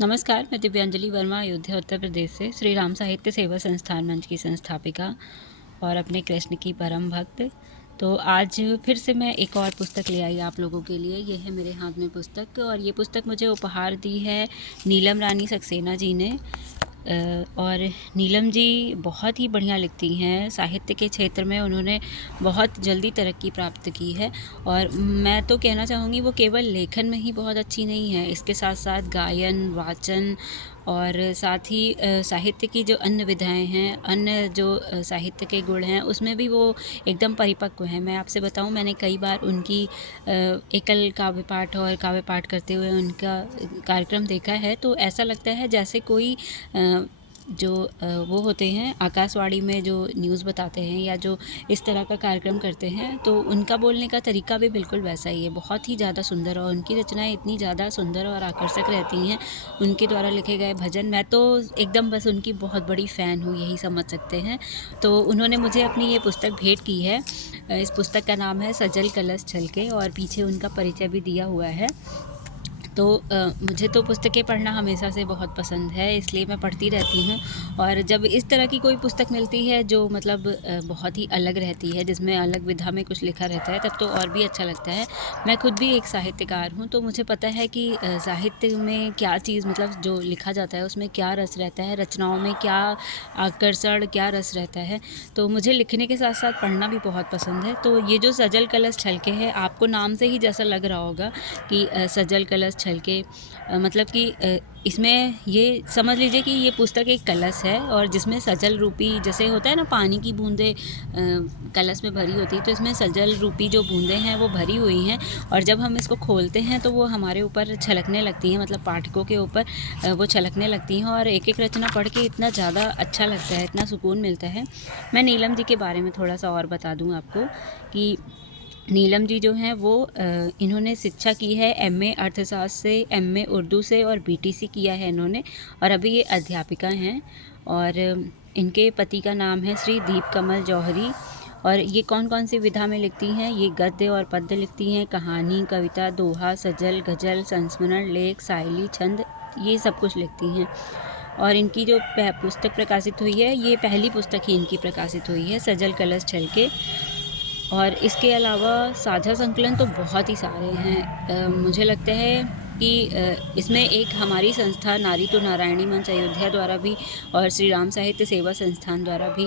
नमस्कार, मैं दिव्यांजलि वर्मा अयोध्या उत्तर प्रदेश से श्री राम साहित्य सेवा संस्थान मंच की संस्थापिका और अपने कृष्ण की परम भक्त। तो आज फिर से मैं एक और पुस्तक ले आई आप लोगों के लिए। ये है मेरे हाथ में पुस्तक और ये पुस्तक मुझे उपहार दी है नीलम रानी सक्सेना जी ने। और नीलम जी बहुत ही बढ़िया लिखती हैं। साहित्य के क्षेत्र में उन्होंने बहुत जल्दी तरक्की प्राप्त की है और मैं तो कहना चाहूँगी वो केवल लेखन में ही बहुत अच्छी नहीं है, इसके साथ साथ गायन, वाचन और साथ ही साहित्य की जो अन्य विधाएं हैं, अन्य जो साहित्य के गुण हैं, उसमें भी वो एकदम परिपक्व हैं। मैं आपसे बताऊं, मैंने कई बार उनकी एकल काव्य पाठ और काव्य पाठ करते हुए उनका कार्यक्रम देखा है, तो ऐसा लगता है जैसे कोई जो वो होते हैं आकाशवाणी में जो न्यूज़ बताते हैं या जो इस तरह का कार्यक्रम करते हैं, तो उनका बोलने का तरीका भी बिल्कुल वैसा ही है। बहुत ही ज़्यादा सुंदर और उनकी रचनाएं इतनी ज़्यादा सुंदर और आकर्षक रहती हैं। उनके द्वारा लिखे गए भजन, मैं तो एकदम बस उनकी बहुत बड़ी फ़ैन हूँ, यही समझ सकते हैं। तो उन्होंने मुझे अपनी ये पुस्तक भेंट की है। इस पुस्तक का नाम है सजल कलश छलके और पीछे उनका परिचय भी दिया हुआ है। तो मुझे तो पुस्तकें पढ़ना हमेशा से बहुत पसंद है, इसलिए मैं पढ़ती रहती हूँ। और जब इस तरह की कोई पुस्तक मिलती है जो मतलब बहुत ही अलग रहती है, जिसमें अलग विधा में कुछ लिखा रहता है, तब तो और भी अच्छा लगता है। मैं खुद भी एक साहित्यकार हूँ, तो मुझे पता है कि साहित्य में क्या चीज़, मतलब जो लिखा जाता है उसमें क्या रस रहता है, रचनाओं में क्या आकर्षण, क्या रस रहता है। तो मुझे लिखने के साथ साथ पढ़ना भी बहुत पसंद है। तो ये जो सजल कलश छलके है, आपको नाम से ही जैसा लग रहा होगा कि सजल कलश छलके, मतलब कि इसमें ये समझ लीजिए कि ये पुस्तक एक कलश है और जिसमें सजल रूपी, जैसे होता है ना पानी की बूंदें कलश में भरी होती है, तो इसमें सजल रूपी जो बूंदें हैं वो भरी हुई हैं। और जब हम इसको खोलते हैं तो वो हमारे ऊपर छलकने लगती हैं, मतलब पाठकों के ऊपर वो छलकने लगती हैं और एक एक रचना पढ़ के इतना ज़्यादा अच्छा लगता है, इतना सुकून मिलता है। मैं नीलम जी के बारे में थोड़ा सा और बता दूँ आपको कि नीलम जी जो हैं वो इन्होंने शिक्षा की है एमए अर्थशास्त्र से, एमए उर्दू से और बीटीसी किया है इन्होंने, और अभी ये अध्यापिका हैं। और इनके पति का नाम है श्री दीप कमल जौहरी। और ये कौन कौन सी विधा में लिखती हैं, ये गद्य और पद्य लिखती हैं, कहानी, कविता, दोहा, सजल, गज़ल, संस्मरण, लेख, शायरी, छंद, ये सब कुछ लिखती हैं। और इनकी जो पुस्तक प्रकाशित हुई है, ये पहली पुस्तक ही इनकी प्रकाशित हुई है, सजल कलश छलके। और इसके अलावा साझा संकलन तो बहुत ही सारे हैं। मुझे लगता है कि इसमें एक हमारी संस्था नारी तो नारायणी मंच अयोध्या द्वारा भी और श्री राम साहित्य सेवा संस्थान द्वारा भी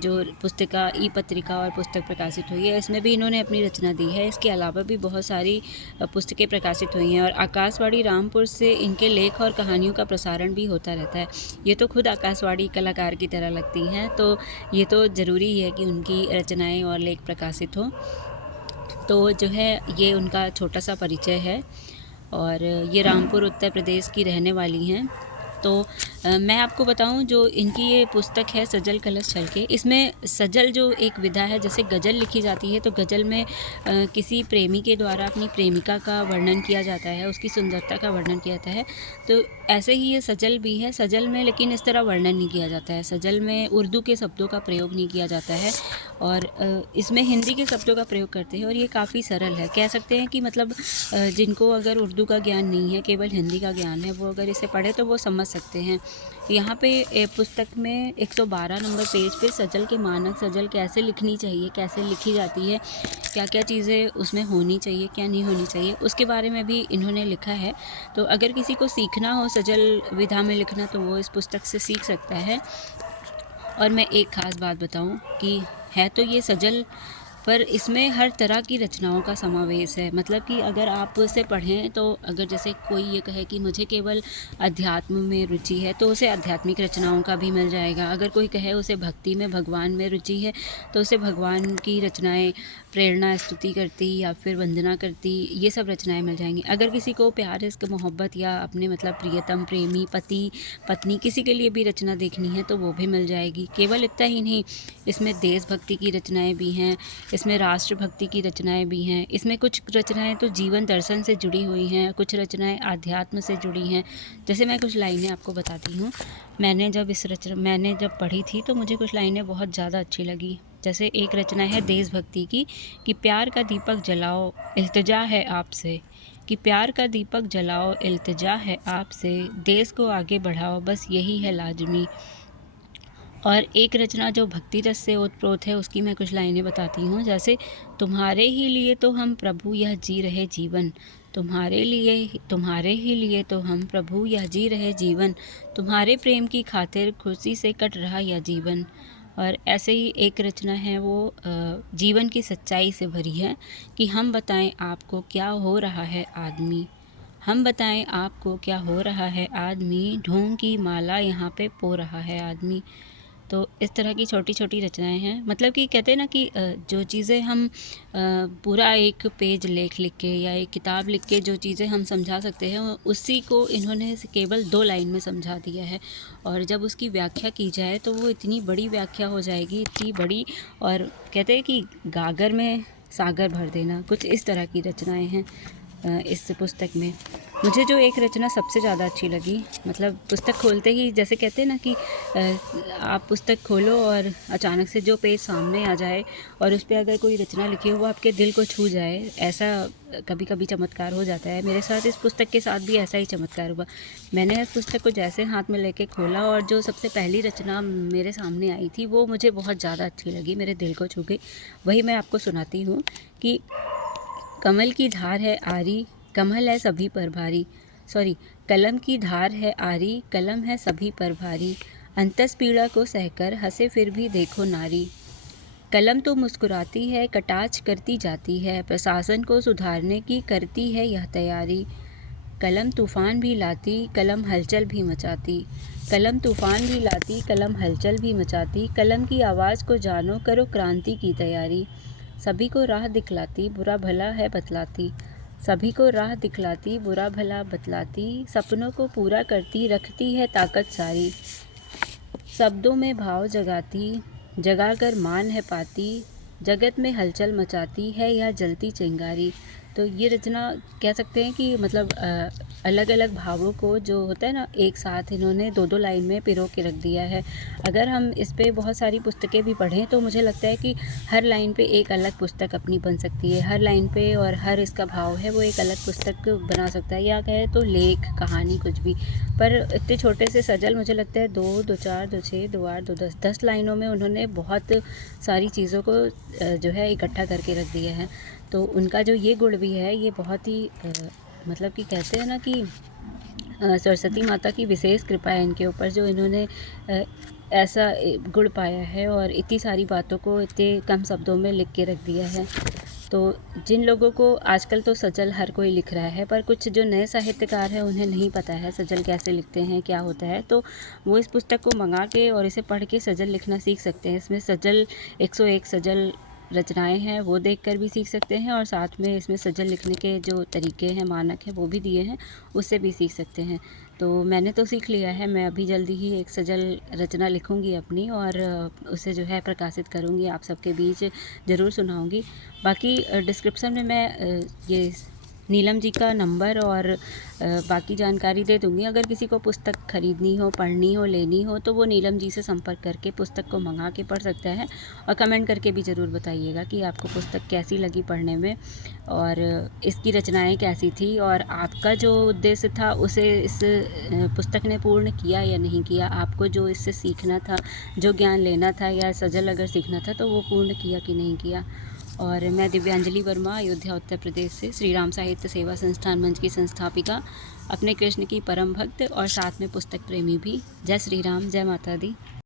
जो पुस्तिका, ई पत्रिका और पुस्तक प्रकाशित हुई है, इसमें भी इन्होंने अपनी रचना दी है। इसके अलावा भी बहुत सारी पुस्तकें प्रकाशित हुई हैं और आकाशवाणी रामपुर से इनके लेख और कहानियों का प्रसारण भी होता रहता है। ये तो खुद आकाशवाणी कलाकार की तरह लगती हैं, तो ये तो ज़रूरी है कि उनकी रचनाएं और लेख प्रकाशित हों। तो जो है ये उनका छोटा सा परिचय है और ये रामपुर उत्तर प्रदेश की रहने वाली हैं। तो मैं आपको बताऊं, जो इनकी ये पुस्तक है सजल कलश छलके, इसमें सजल जो एक विधा है, जैसे गज़ल लिखी जाती है तो गज़ल में किसी प्रेमी के द्वारा अपनी प्रेमिका का वर्णन किया जाता है, उसकी सुंदरता का वर्णन किया जाता है। तो ऐसे ही ये सजल भी है। सजल में लेकिन इस तरह वर्णन नहीं किया जाता है, सजल में उर्दू के शब्दों का प्रयोग नहीं किया जाता है और इसमें हिंदी के शब्दों का प्रयोग करते हैं और ये काफ़ी सरल है। कह सकते हैं कि मतलब जिनको अगर उर्दू का ज्ञान नहीं है, केवल हिंदी का ज्ञान है, वो अगर इसे पढ़े तो वो समझ सकते हैं। यहाँ पे पुस्तक में 112 नंबर पेज पे सजल के मानक, सजल कैसे लिखनी चाहिए, कैसे लिखी जाती है, क्या क्या चीज़ें उसमें होनी चाहिए, क्या नहीं होनी चाहिए, उसके बारे में भी इन्होंने लिखा है। तो अगर किसी को सीखना हो सजल विधा में लिखना, तो वो इस पुस्तक से सीख सकता है। और मैं एक ख़ास बात बताऊं कि है तो ये सजल, पर इसमें हर तरह की रचनाओं का समावेश है। मतलब कि अगर आप उसे पढ़ें तो अगर जैसे कोई ये कहे कि मुझे केवल अध्यात्म में रुचि है, तो उसे आध्यात्मिक रचनाओं का भी मिल जाएगा। अगर कोई कहे उसे भक्ति में, भगवान में रुचि है, तो उसे भगवान की रचनाएं, प्रेरणा, स्तुति करती या फिर वंदना करती, ये सब रचनाएं मिल जाएंगी। अगर किसी को प्यार, इश्क, मोहब्बत या अपने मतलब प्रियतम, प्रेमी, पति, पत्नी, किसी के लिए भी रचना देखनी है तो वो भी मिल जाएगी। केवल इतना ही नहीं, इसमें देशभक्ति की रचनाएं भी हैं, इसमें राष्ट्रभक्ति की रचनाएं भी हैं, इसमें कुछ रचनाएं तो जीवन दर्शन से जुड़ी हुई हैं, कुछ रचनाएं आध्यात्म से जुड़ी हैं। जैसे मैं कुछ लाइनें आपको बताती हूँ। मैंने जब पढ़ी थी तो मुझे कुछ लाइनें बहुत ज़्यादा अच्छी लगी। जैसे एक रचना है देशभक्ति की, कि प्यार का दीपक जलाओ, इल्तिजा है आपसे, कि प्यार का दीपक जलाओ, इल्तिजा है आपसे, देश को आगे बढ़ाओ, बस यही है लाजमी। और एक रचना जो भक्ति रस से ओतप्रोत है, उसकी मैं कुछ लाइनें बताती हूँ। जैसे, तुम्हारे ही लिए तो हम प्रभु यह जी रहे जीवन, तुम्हारे ही लिए तो हम प्रभु यह जी रहे जीवन, तुम्हारे प्रेम की खातिर खुशी से कट रहा यह जीवन। और ऐसे ही एक रचना है, वो जीवन की सच्चाई से भरी है कि हम बताएं आपको क्या हो रहा है आदमी, हम बताएं आपको क्या हो रहा है आदमी, ढोंग की माला यहाँ पे पो रहा है आदमी। तो इस तरह की छोटी छोटी रचनाएं हैं। मतलब कि कहते हैं ना कि जो चीज़ें हम पूरा एक पेज लिख के या एक किताब लिख के जो चीज़ें हम समझा सकते हैं, उसी को इन्होंने केवल 2 लाइन में समझा दिया है। और जब उसकी व्याख्या की जाए तो वो इतनी बड़ी व्याख्या हो जाएगी, इतनी बड़ी। और कहते हैं कि गागर में सागर भर देना, कुछ इस तरह की रचनाएं हैं इस पुस्तक में। मुझे जो एक रचना सबसे ज़्यादा अच्छी लगी, मतलब पुस्तक खोलते ही जैसे कहते हैं ना कि आप पुस्तक खोलो और अचानक से जो पेज सामने आ जाए और उस पर अगर कोई रचना लिखी हो वो आपके दिल को छू जाए, ऐसा कभी कभी चमत्कार हो जाता है। मेरे साथ इस पुस्तक के साथ भी ऐसा ही चमत्कार हुआ। मैंने इस पुस्तक को जैसे हाथ में लेके खोला और जो सबसे पहली रचना मेरे सामने आई थी वो मुझे बहुत ज़्यादा अच्छी लगी, मेरे दिल को छू गई। वही मैं आपको सुनाती हूँ कि कमल की धार है आरी, कमल है सभी पर भारी, कलम की धार है आरी, कलम है सभी पर भारी, अंतस पीड़ा को सहकर हंसे फिर भी देखो नारी। कलम तो मुस्कुराती है, कटाक्ष करती जाती है, प्रशासन को सुधारने की करती है यह तैयारी। कलम तूफान भी लाती, कलम हलचल भी मचाती, कलम तूफान भी लाती, कलम हलचल भी मचाती, कलम की आवाज़ को जानो, करो क्रांति की तैयारी। सभी को राह दिखलाती, बुरा भला है बतलाती, सभी को राह दिखलाती, बुरा भला बतलाती, सपनों को पूरा करती, रखती है ताकत सारी, शब्दों में भाव जगाती, जगाकर मान है पाती, जगत में हलचल मचाती है यह जलती चिंगारी। तो ये रचना कह सकते हैं कि मतलब अलग अलग भावों को जो होता है ना, एक साथ इन्होंने 2-2 लाइन में पिरो के रख दिया है। अगर हम इस पे बहुत सारी पुस्तकें भी पढ़ें तो मुझे लगता है कि हर लाइन पे एक अलग पुस्तक अपनी बन सकती है। हर लाइन पे और हर इसका भाव है वो एक अलग पुस्तक बना सकता है, या कहे तो लेख, कहानी, कुछ भी। पर इतने छोटे से सजल, मुझे लगता है 2, 2, 4, 2, 6, 2, 8, 2, 10 लाइनों में उन्होंने बहुत सारी चीज़ों को जो है इकट्ठा करके रख दिया है। तो उनका जो ये गुण भी है, ये बहुत ही मतलब कि कहते हैं ना कि सरस्वती माता की विशेष कृपा है इनके ऊपर, जो इन्होंने ऐसा गुण पाया है और इतनी सारी बातों को इतने कम शब्दों में लिख के रख दिया है। तो जिन लोगों को आजकल तो सजल हर कोई लिख रहा है, पर कुछ जो नए साहित्यकार हैं उन्हें नहीं पता है सजल कैसे लिखते हैं, क्या होता है, तो वो इस पुस्तक को मंगा के और इसे पढ़ के सजल लिखना सीख सकते हैं। इसमें सजल 101 सजल रचनाएं हैं वो देखकर भी सीख सकते हैं, और साथ में इसमें सजल लिखने के जो तरीके हैं, मानक हैं, वो भी दिए हैं, उससे भी सीख सकते हैं। तो मैंने तो सीख लिया है, मैं अभी जल्दी ही एक सजल रचना लिखूंगी अपनी और उसे जो है प्रकाशित करूंगी, आप सबके बीच ज़रूर सुनाऊंगी। बाकी डिस्क्रिप्शन में मैं ये नीलम जी का नंबर और बाकी जानकारी दे दूँगी। अगर किसी को पुस्तक खरीदनी हो, पढ़नी हो, लेनी हो, तो वो नीलम जी से संपर्क करके पुस्तक को मंगा के पढ़ सकता है। और कमेंट करके भी ज़रूर बताइएगा कि आपको पुस्तक कैसी लगी पढ़ने में, और इसकी रचनाएं कैसी थी, और आपका जो उद्देश्य था उसे इस पुस्तक ने पूर्ण किया या नहीं किया। आपको जो इससे सीखना था, जो ज्ञान लेना था या सजल अगर सीखना था, तो वो पूर्ण किया कि नहीं किया। और मैं दिव्यांजलि वर्मा, अयोध्या उत्तर प्रदेश से, श्री राम साहित्य सेवा संस्थान मंच की संस्थापिका, अपने कृष्ण की परम भक्त और साथ में पुस्तक प्रेमी भी। जय श्री राम, जय माता दी।